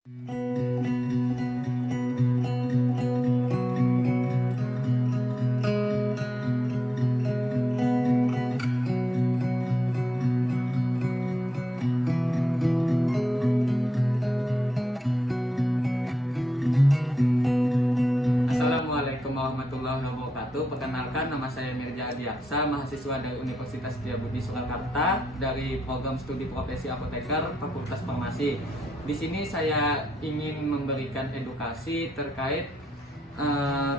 Assalamualaikum warahmatullahi wabarakatuh. Perkenalkan, nama saya Mirja Adiaksa, mahasiswa dari Universitas Setiabudi Surakarta dari program studi profesi apoteker Fakultas Farmasi. Di sini saya ingin memberikan edukasi terkait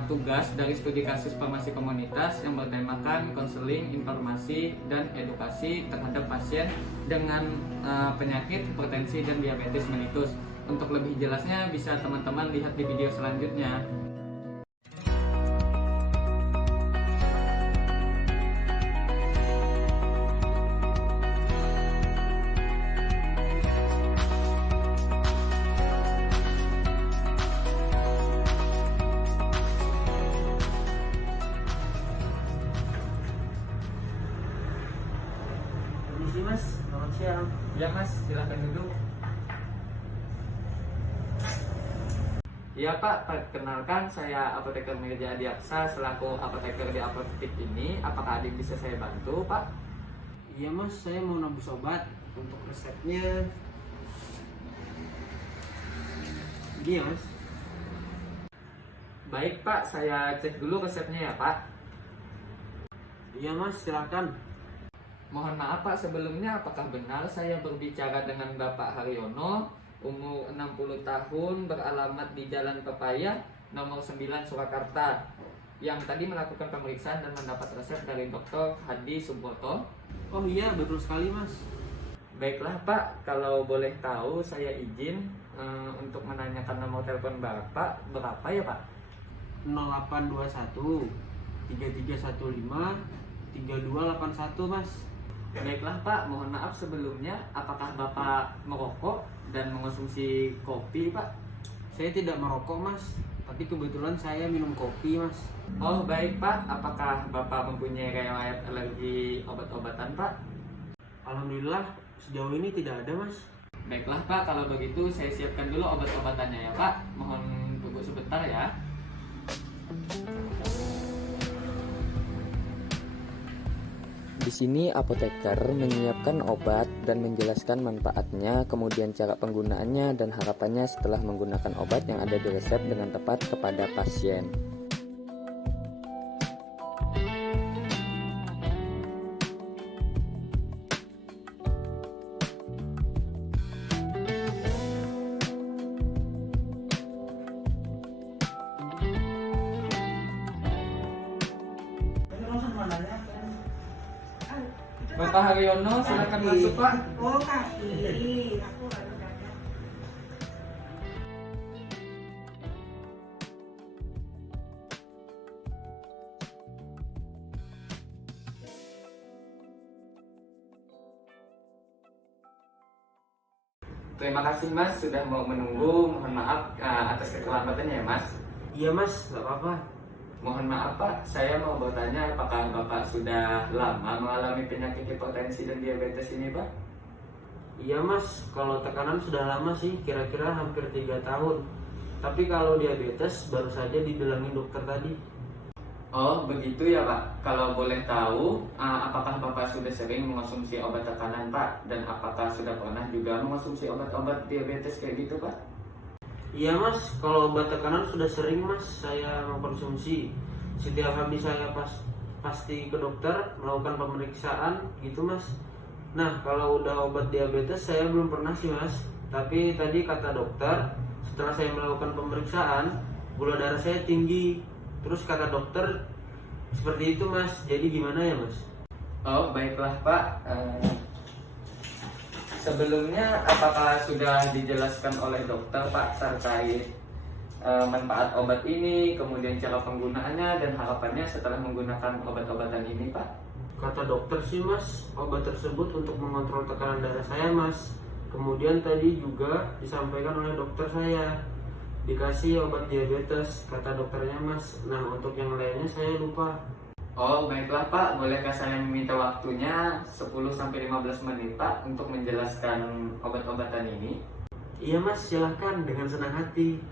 tugas dari studi kasus farmasi komunitas yang bertemakan konseling, informasi, dan edukasi terhadap pasien dengan penyakit hipertensi dan diabetes mellitus. Untuk lebih jelasnya bisa teman-teman lihat di video selanjutnya. Permisi mas, selamat siang. Ya mas, silakan duduk. Ya Pak, perkenalkan saya apoteker Mirja Adiaksa selaku apoteker di apotek ini. Apakah adik bisa saya bantu Pak? Iya mas, saya mau nabus obat. Untuk resepnya ini ya mas. Baik Pak, saya cek dulu resepnya ya Pak. Iya mas, silakan. Mohon maaf Pak, sebelumnya apakah benar saya berbicara dengan Bapak Haryono, umur 60 tahun, beralamat di Jalan Pepaya, nomor 9 Surakarta, yang tadi melakukan pemeriksaan dan mendapat resep dari Dr. Hadi Suboto? Oh iya, betul sekali mas. Baiklah Pak, kalau boleh tahu saya izin untuk menanyakan nomor telepon Bapak berapa ya Pak? 0821 3315 3281 mas. Baiklah Pak, mohon maaf sebelumnya, apakah Bapak merokok dan mengonsumsi kopi Pak? Saya tidak merokok mas, tapi kebetulan saya minum kopi mas. Oh baik Pak, apakah Bapak mempunyai riwayat alergi obat-obatan Pak? Alhamdulillah sejauh ini tidak ada mas. Baiklah Pak, kalau begitu saya siapkan dulu obat-obatannya ya Pak. Mohon tunggu sebentar ya. Di sini apoteker menyiapkan obat dan menjelaskan manfaatnya, kemudian cara penggunaannya dan harapannya setelah menggunakan obat yang ada di resep dengan tepat kepada pasien. Bapak Haryono, silakan masuk Pak. Oh kaki, aku baru datang. Terima kasih Mas sudah mau menunggu. Mohon maaf atas keterlambatannya ya Mas. Iya mas, gak apa-apa. Mohon maaf Pak, saya mau bertanya apakah Bapak sudah lama mengalami penyakit hipertensi dan diabetes ini Pak? Iya mas, kalau tekanan sudah lama sih, kira-kira hampir 3 tahun. Tapi kalau diabetes baru saja dibilangin dokter tadi. Oh begitu ya Pak. Kalau boleh tahu, apakah Bapak sudah sering mengonsumsi obat tekanan Pak? Dan apakah sudah pernah juga mengonsumsi obat-obat diabetes kayak gitu Pak? Iya mas, kalau obat tekanan sudah sering mas saya mengkonsumsi. Setiap habis saya pasti ke dokter melakukan pemeriksaan gitu mas. Nah kalau udah obat diabetes saya belum pernah sih mas. Tapi tadi kata dokter setelah saya melakukan pemeriksaan gula darah saya tinggi. Terus kata dokter seperti itu mas. Jadi gimana ya mas? Oh baiklah Pak. Sebelumnya apakah sudah dijelaskan oleh dokter Pak terkait manfaat obat ini, kemudian cara penggunaannya dan harapannya setelah menggunakan obat-obatan ini Pak? Kata dokter sih mas, obat tersebut untuk mengontrol tekanan darah saya mas. Kemudian tadi juga disampaikan oleh dokter saya dikasih obat diabetes, kata dokternya mas. Nah untuk yang lainnya saya lupa. Oh baiklah Pak, bolehkah saya meminta waktunya 10-15 menit Pak untuk menjelaskan obat-obatan ini? Iya Mas, silahkan dengan senang hati.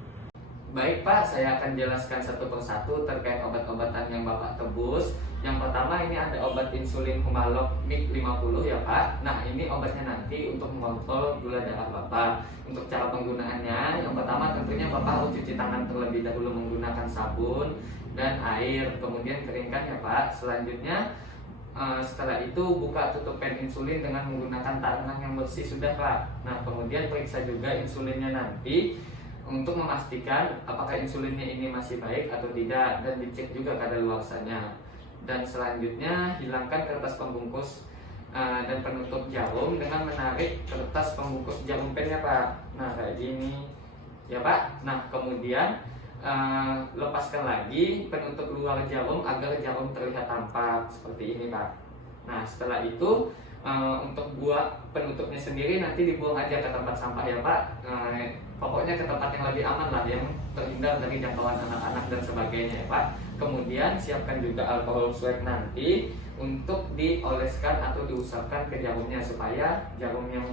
Baik Pak, saya akan jelaskan satu persatu terkait obat-obatan yang Bapak tebus. Yang pertama ini ada obat insulin Humalog MIG 50 ya Pak. Nah ini obatnya nanti untuk mengontrol gula darah Bapak. Untuk cara penggunaannya, yang pertama tentunya Bapak harus cuci tangan terlebih dahulu menggunakan sabun dan air. Kemudian keringkan ya Pak. Selanjutnya setelah itu buka tutup pen insulin dengan menggunakan tangan yang bersih sudah Pak. Nah kemudian periksa juga insulinnya nanti untuk memastikan apakah insulinnya ini masih baik atau tidak, dan dicek juga kadaluarsanya. Dan selanjutnya hilangkan kertas pembungkus dan penutup jarum dengan menarik kertas pembungkus jarum pennya Pak. Nah kayak gini ya Pak. Nah kemudian lepaskan lagi penutup luar jarum agar jarum terlihat tampak seperti ini Pak. Nah setelah itu untuk buah penutupnya sendiri nanti dibuang aja ke tempat sampah ya Pak. Pokoknya ke tempat yang lebih aman lah, yang terhindar dari jangkauan anak-anak dan sebagainya ya Pak. Kemudian siapkan juga alkohol swab nanti untuk dioleskan atau diusapkan ke jarumnya supaya jarum yang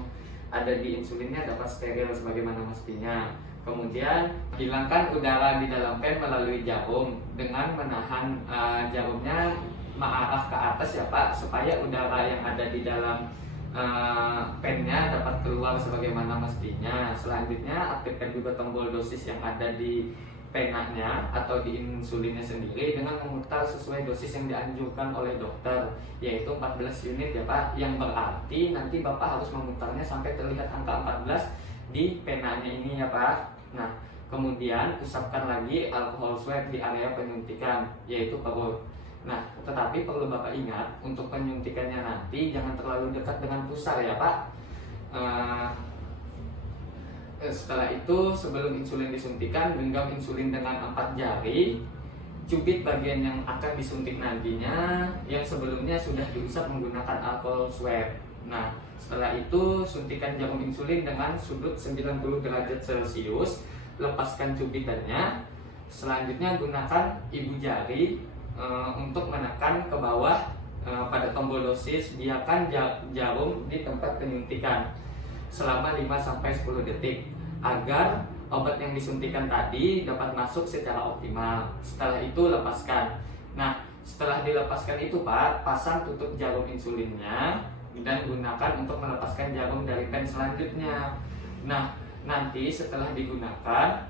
ada di insulinnya dapat steril sebagaimana mestinya. Kemudian hilangkan udara di dalam pen melalui jarum dengan menahan jarumnya mengarah ke atas ya Pak, supaya udara yang ada di dalam pennya dapat keluar sebagaimana mestinya. Selanjutnya aktifkan juga tombol dosis yang ada di penanya atau di insulinnya sendiri dengan memutar sesuai dosis yang dianjurkan oleh dokter, yaitu 14 unit ya Pak. Yang berarti nanti Bapak harus memutarnya sampai terlihat angka 14 di penanya ini ya Pak. Nah kemudian usapkan lagi alkohol swab di area penyuntikan, yaitu perut. Nah, tetapi perlu Bapak ingat untuk penyuntikannya nanti jangan terlalu dekat dengan pusar ya Pak. Setelah itu sebelum insulin disuntikan, genggam insulin dengan 4 jari, cubit bagian yang akan disuntik nantinya yang sebelumnya sudah diusap menggunakan alkohol swab. Nah, setelah itu suntikan jarum insulin dengan sudut 90 derajat Celcius, lepaskan cubitannya. Selanjutnya gunakan ibu jari untuk menekan ke bawah pada tombol dosis. Biarkan jarum di tempat penyuntikan selama 5-10 detik agar obat yang disuntikan tadi dapat masuk secara optimal. Setelah itu lepaskan. Nah setelah dilepaskan itu Pak, pasang tutup jarum insulinnya dan gunakan untuk melepaskan jarum dari pen selanjutnya. Nah nanti setelah digunakan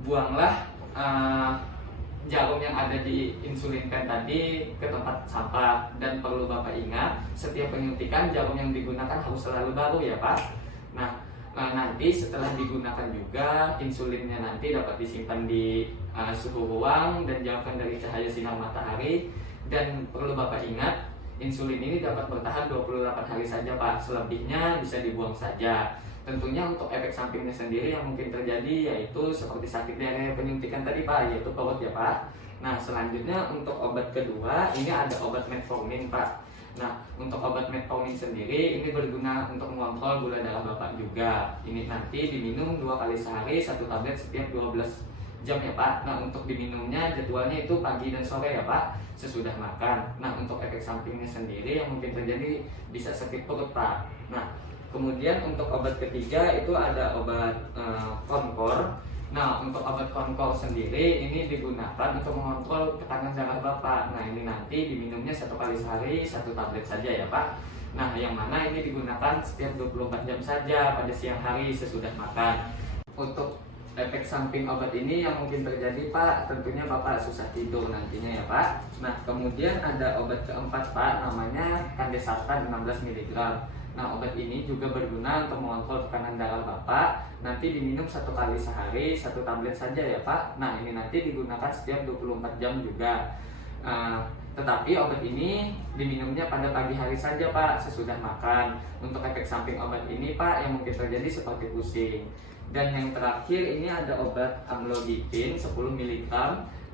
buanglah jarum yang ada di insulin pen tadi ke tempat sampah. Dan perlu Bapak ingat, setiap penyuntikan jarum yang digunakan harus selalu baru ya Pak. Nah nanti setelah digunakan juga insulinnya nanti dapat disimpan di suhu ruang dan jauhkan dari cahaya sinar matahari. Dan perlu Bapak ingat, insulin ini dapat bertahan 28 hari saja Pak, selebihnya bisa dibuang saja. Tentunya untuk efek sampingnya sendiri yang mungkin terjadi yaitu seperti sakit di area penyuntikan tadi Pak, yaitu perut ya Pak. Nah selanjutnya untuk obat kedua ini ada obat metformin Pak. Nah untuk obat metformin sendiri ini berguna untuk mengontrol gula darah Bapak juga. Ini nanti diminum 2 kali sehari, 1 tablet setiap 12 jam ya Pak. Nah untuk diminumnya jadwalnya itu pagi dan sore ya Pak, sesudah makan. Nah untuk efek sampingnya sendiri yang mungkin terjadi bisa sakit perut Pak. Nah kemudian untuk obat ketiga itu ada obat Concor. Nah untuk obat Concor sendiri ini digunakan untuk mengontrol tekanan darah Bapak. Nah ini nanti diminumnya 1 kali sehari, 1 tablet saja ya Pak. Nah yang mana ini digunakan setiap 24 jam saja pada siang hari sesudah makan. Untuk efek samping obat ini yang mungkin terjadi Pak, tentunya Bapak susah tidur nantinya ya Pak. Nah kemudian ada obat keempat Pak, namanya Candesartan 16 mg. Nah obat ini juga berguna untuk mengontrol tekanan darah Bapak. Nanti diminum 1 kali sehari, 1 tablet saja ya Pak. Nah ini nanti digunakan setiap 24 jam juga. Tetapi obat ini diminumnya pada pagi hari saja Pak, sesudah makan. Untuk efek samping obat ini Pak yang mungkin terjadi seperti pusing. Dan yang terakhir ini ada obat Amlodipine 10 mg.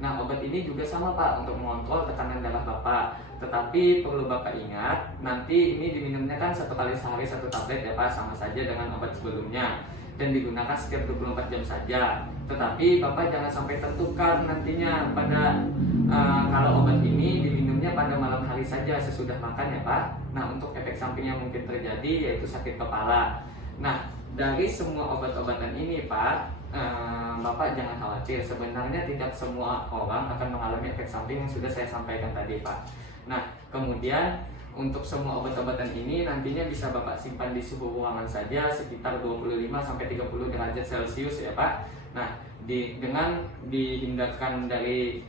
Nah obat ini juga sama Pak untuk mengontrol tekanan darah Bapak. Tetapi perlu Bapak ingat, nanti ini diminumnya kan 1 kali sehari 1 tablet ya Pak, sama saja dengan obat sebelumnya. Dan digunakan setiap 24 jam saja. Tetapi Bapak jangan sampai tentukan nantinya pada kalau obat ini diminumnya pada malam hari saja sesudah makan ya Pak. Nah untuk efek samping yang mungkin terjadi yaitu sakit kepala. Nah Dari semua obat-obatan ini Pak, Bapak jangan khawatir, sebenarnya tidak semua orang akan mengalami efek samping yang sudah saya sampaikan tadi Pak. Nah kemudian untuk semua obat-obatan ini nantinya bisa Bapak simpan di suhu ruangan saja sekitar 25-30 derajat Celcius ya Pak. Nah dengan dihindarkan dari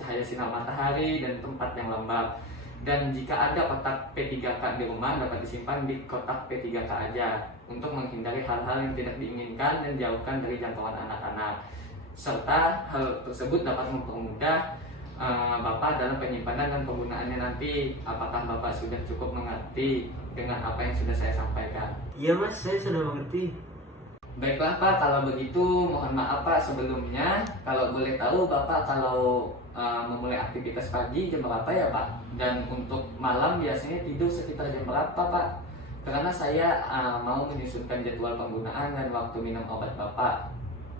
cahaya sinar matahari dan tempat yang lembab. Dan jika ada kotak P3K di rumah dapat disimpan di kotak P3K aja untuk menghindari hal-hal yang tidak diinginkan dan jauhkan dari jangkauan anak-anak. Serta hal tersebut dapat mempermudah Bapak dalam penyimpanan dan penggunaannya nanti. Apakah Bapak sudah cukup mengerti dengan apa yang sudah saya sampaikan? Iya Mas, saya sudah mengerti. Baiklah Pak, kalau begitu mohon maaf Pak sebelumnya. Kalau boleh tahu Bapak kalau memulai aktivitas pagi jam berapa ya Pak? Dan untuk malam biasanya tidur sekitar jam berapa Pak? Karena saya mau menyusunkan jadwal penggunaan dan waktu minum obat Bapak.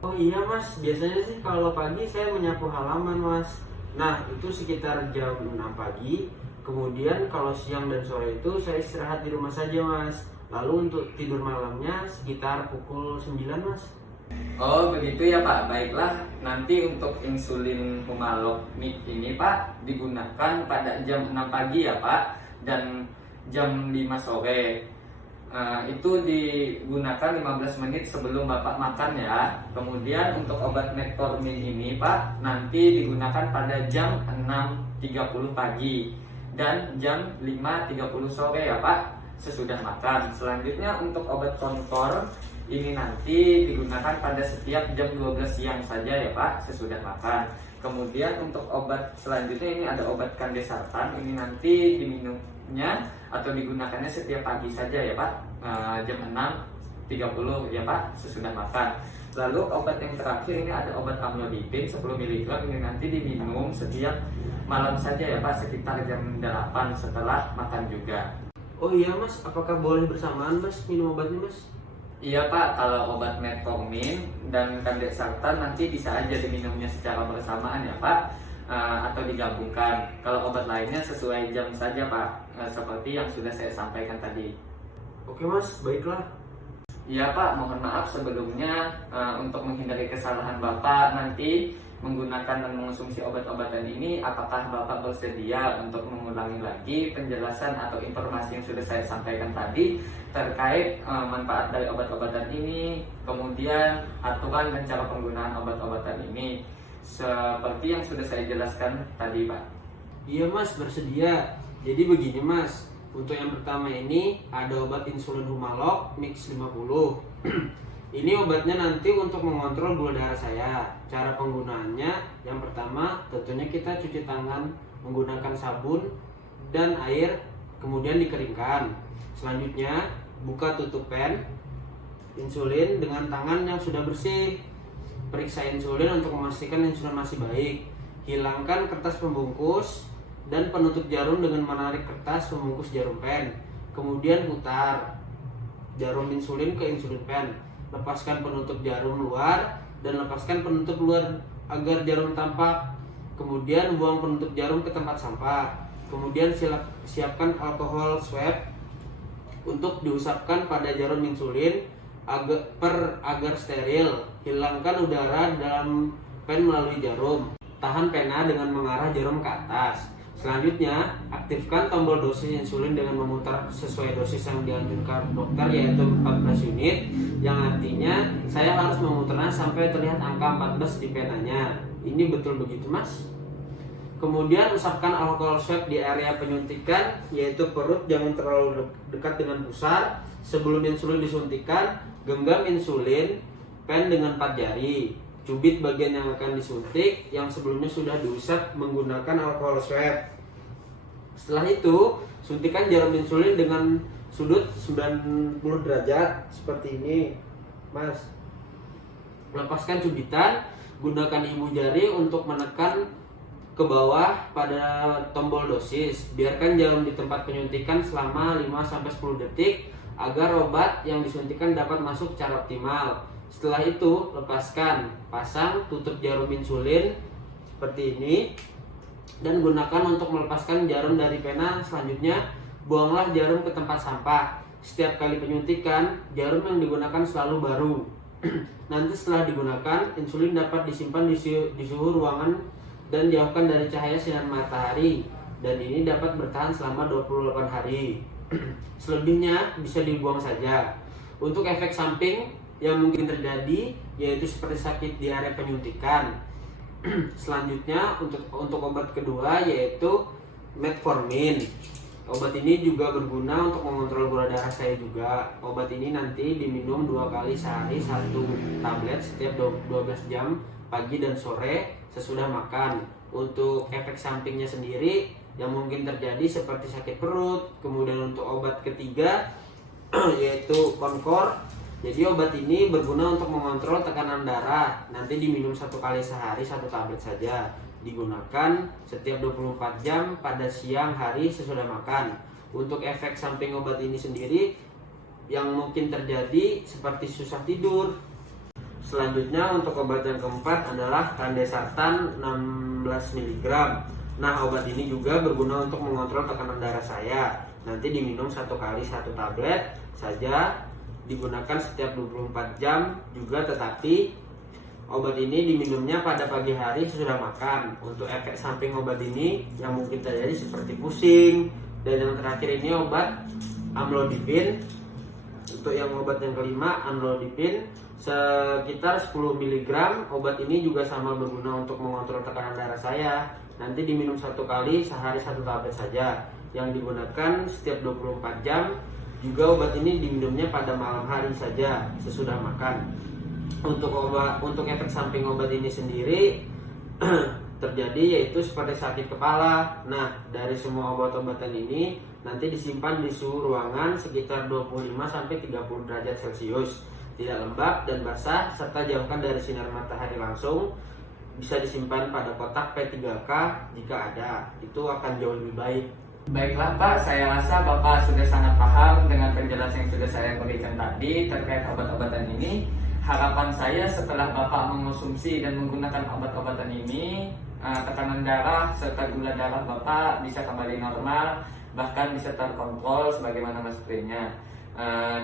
Oh iya Mas, biasanya sih kalau pagi saya menyapu halaman Mas. Nah itu sekitar jam 6 pagi. Kemudian kalau siang dan sore itu saya istirahat di rumah saja Mas. Lalu untuk tidur malamnya sekitar pukul 9 Mas. Oh begitu ya Pak, baiklah. Nanti untuk insulin Humalog Mix ini Pak digunakan pada jam 6 pagi ya Pak, dan jam 5 sore. Itu digunakan 15 menit sebelum Bapak makan ya. Kemudian untuk obat Metformin ini Pak nanti digunakan pada jam 6.30 pagi dan jam 5.30 sore ya Pak sesudah makan. Selanjutnya untuk obat Kontor ini nanti digunakan pada setiap jam 12 siang saja ya Pak sesudah makan. Kemudian untuk obat selanjutnya ini ada obat Kandesartan, ini nanti diminumnya atau digunakannya setiap pagi saja ya Pak, jam 6.30 ya Pak sesudah makan. Lalu obat yang terakhir ini ada obat Amlodipine 10 mg, ini nanti diminum setiap malam saja ya Pak sekitar jam 8 setelah makan juga. Oh iya Mas, apakah boleh bersamaan Mas minum obatnya Mas? Iya Pak, kalau obat Metformin dan Kandesartan nanti bisa aja diminumnya secara bersamaan ya Pak, atau digabungkan. Kalau obat lainnya sesuai jam saja Pak, seperti yang sudah saya sampaikan tadi. Oke Mas, baiklah. Iya Pak, mohon maaf sebelumnya untuk menghindari kesalahan Bapak nanti menggunakan dan mengonsumsi obat-obatan ini. Apakah Bapak bersedia untuk mengulangi lagi penjelasan atau informasi yang sudah saya sampaikan tadi terkait manfaat dari obat-obatan ini, kemudian aturan dan cara penggunaan obat-obatan ini seperti yang sudah saya jelaskan tadi Pak? Iya Mas, bersedia. Jadi begini Mas, untuk yang pertama ini ada obat insulin Humalog Mix 50. Ini obatnya nanti untuk mengontrol gula darah saya. Cara penggunaannya yang pertama tentunya kita cuci tangan menggunakan sabun dan air, kemudian dikeringkan. Selanjutnya buka tutup pen insulin dengan tangan yang sudah bersih. Periksa insulin untuk memastikan insulin masih baik. Hilangkan kertas pembungkus dan penutup jarum dengan menarik kertas pembungkus jarum pen. Kemudian putar jarum insulin ke insulin pen. Lepaskan penutup jarum luar dan lepaskan penutup luar agar jarum tampak. Kemudian buang penutup jarum ke tempat sampah. Kemudian siapkan alkohol swab untuk diusapkan pada jarum insulin agar steril. Hilangkan udara dalam pen melalui jarum. Tahan pena dengan mengarah jarum ke atas. Selanjutnya, aktifkan tombol dosis insulin dengan memutar sesuai dosis yang dianjurkan dokter, yaitu 14 unit, yang artinya saya harus memutarnya sampai terlihat angka 14 di penanya. Ini betul begitu Mas? Kemudian usapkan alkohol swab di area penyuntikan, yaitu perut, jangan terlalu dekat dengan pusar. Sebelum insulin disuntikan, genggam insulin pen dengan 4 jari. Cubit bagian yang akan disuntik yang sebelumnya sudah diusap menggunakan alkohol swab. Setelah itu, suntikan jarum insulin dengan sudut 90 derajat seperti ini, Mas. Lepaskan cubitan, gunakan ibu jari untuk menekan ke bawah pada tombol dosis. Biarkan jarum di tempat penyuntikan selama 5-10 detik agar obat yang disuntikan dapat masuk secara optimal. Setelah itu, lepaskan, pasang tutup jarum insulin seperti ini dan gunakan untuk melepaskan jarum dari pena. Selanjutnya, buanglah jarum ke tempat sampah. setiap kali penyuntikan, jarum yang digunakan selalu baru. Nanti setelah digunakan, insulin dapat disimpan di suhu ruangan dan dijauhkan dari cahaya sinar matahari, dan ini dapat bertahan selama 28 hari. Selebihnya bisa dibuang saja. Untuk efek samping yang mungkin terjadi yaitu seperti sakit di area penyuntikan. Selanjutnya untuk obat kedua yaitu metformin. Obat ini juga berguna untuk mengontrol gula darah saya juga. Obat ini nanti diminum 2 kali sehari 1 tablet setiap 12 jam pagi dan sore sesudah makan. Untuk efek sampingnya sendiri yang mungkin terjadi seperti sakit perut. Kemudian untuk obat ketiga yaitu Concor. Jadi obat ini berguna untuk mengontrol tekanan darah. Nanti diminum 1 kali sehari 1 tablet saja. Digunakan setiap 24 jam pada siang hari sesudah makan. Untuk efek samping obat ini sendiri yang mungkin terjadi seperti susah tidur. Selanjutnya untuk obat yang keempat adalah Candesartan 16 mg. Nah, obat ini juga berguna untuk mengontrol tekanan darah saya. Nanti diminum 1 kali 1 tablet saja. Digunakan setiap 24 jam juga, tetapi obat ini diminumnya pada pagi hari sesudah makan. Untuk efek samping obat ini yang mungkin terjadi seperti pusing. Dan yang terakhir ini obat amlodipin. Untuk yang obat yang kelima, amlodipin sekitar 10 mg. Obat ini juga sama berguna untuk mengontrol tekanan darah saya. Nanti diminum 1 kali sehari 1 tablet saja. Yang digunakan setiap 24 jam. Juga obat ini diminumnya pada malam hari saja sesudah makan. Untuk efek samping obat ini sendiri terjadi yaitu seperti sakit kepala. Nah, dari semua obat-obatan ini nanti disimpan di suhu ruangan sekitar 25 sampai 30 derajat Celcius. Tidak lembab dan basah serta jauhkan dari sinar matahari langsung. Bisa disimpan pada kotak P3K jika ada. Itu akan jauh lebih baik. Baiklah Pak, saya rasa Bapak sudah sangat paham dengan penjelasan yang sudah saya berikan tadi terkait obat-obatan ini. Harapan saya setelah Bapak mengonsumsi dan menggunakan obat-obatan ini, tekanan darah serta gula darah Bapak bisa kembali normal, bahkan bisa terkontrol sebagaimana mestinya,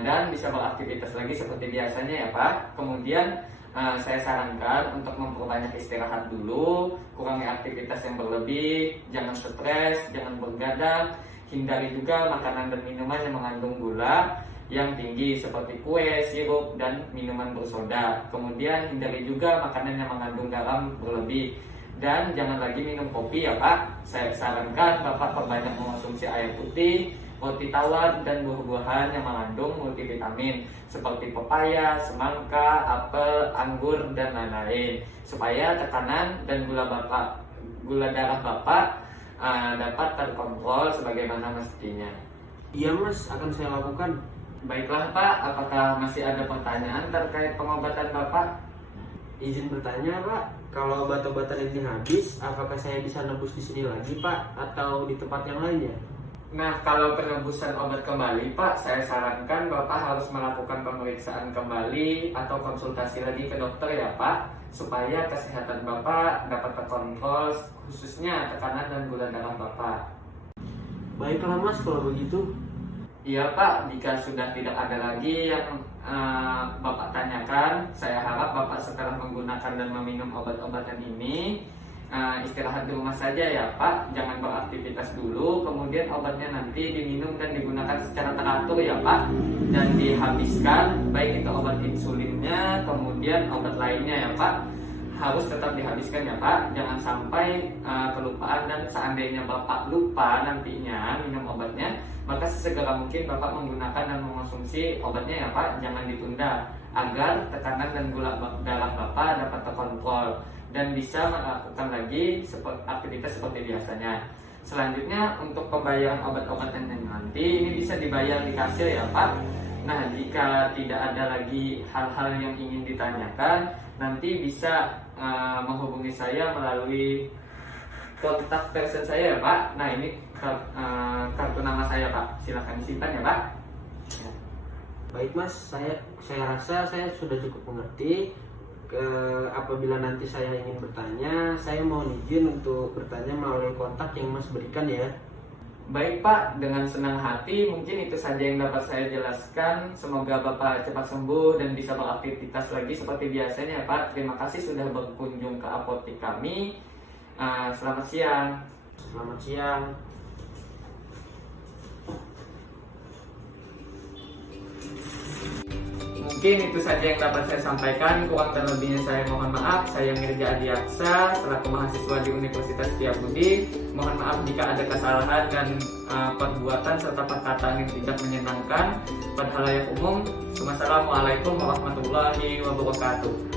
dan bisa beraktivitas lagi seperti biasanya ya Pak. Kemudian saya sarankan untuk memperbanyak istirahat dulu, kurangi aktivitas yang berlebih, jangan stres, jangan begadang, hindari juga makanan dan minuman yang mengandung gula yang tinggi seperti kue, sirup, dan minuman bersoda. Kemudian hindari juga makanan yang mengandung garam berlebih, dan jangan lagi minum kopi ya Pak. Saya sarankan Bapak perbanyak mengonsumsi air putih, roti tawar, dan buah-buahan yang mengandung multivitamin seperti pepaya, semangka, apel, anggur, dan lain-lain, supaya tekanan dan gula darah Bapak dapat terkontrol sebagaimana mestinya. Iya Mas, akan saya lakukan. Baiklah Pak, apakah masih ada pertanyaan terkait pengobatan Bapak? Izin bertanya Pak, kalau obat-obatan ini habis, apakah saya bisa nebus di sini lagi Pak, atau di tempat yang lainnya? Nah, kalau penebusan obat kembali Pak, saya sarankan Bapak harus melakukan pemeriksaan kembali atau konsultasi lagi ke dokter ya Pak, supaya kesehatan Bapak dapat terkontrol, khususnya tekanan dan gula darah Bapak. Baiklah Mas, kalau begitu. Iya Pak, jika sudah tidak ada lagi yang Bapak tanyakan, saya harap Bapak setelah menggunakan dan meminum obat-obatan ini istirahat di rumah saja ya Pak, jangan beraktivitas dulu. Kemudian obatnya nanti diminum dan digunakan secara teratur ya Pak, dan dihabiskan, baik itu obat insulinnya kemudian obat lainnya ya Pak, harus tetap dihabiskan ya Pak. Jangan sampai kelupaan, dan seandainya Bapak lupa nantinya minum obatnya, maka sesegera mungkin Bapak menggunakan dan mengonsumsi obatnya ya Pak. Jangan ditunda agar tekanan dan gula darah Bapak dapat terkontrol dan bisa melakukan lagi aktivitas seperti biasanya. Selanjutnya untuk pembayaran obat-obatan yang nanti ini bisa dibayar di kasir ya Pak. Nah, jika tidak ada lagi hal-hal yang ingin ditanyakan, nanti bisa menghubungi saya melalui kontak person saya ya Pak. Nah, ini kartu nama saya Pak, silahkan simpan ya Pak. Baik Mas, saya rasa saya sudah cukup mengerti. Apabila nanti saya ingin bertanya, saya mohon izin untuk bertanya melalui kontak yang Mas berikan ya. Baik Pak, dengan senang hati mungkin itu saja yang dapat saya jelaskan. Semoga Bapak cepat sembuh dan bisa beraktivitas lagi seperti biasanya Pak. Terima kasih sudah berkunjung ke apotek kami. Selamat siang. Selamat siang. Mungkin itu saja yang dapat saya sampaikan. Kurang dan lebihnya saya mohon maaf. Saya Mirja Adiaksa selaku mahasiswa di Universitas Setiabudi. Mohon maaf jika ada kesalahan dan perbuatan serta perkataan yang tidak menyenangkan pada halayak umum. Wassalamualaikum warahmatullahi wabarakatuh.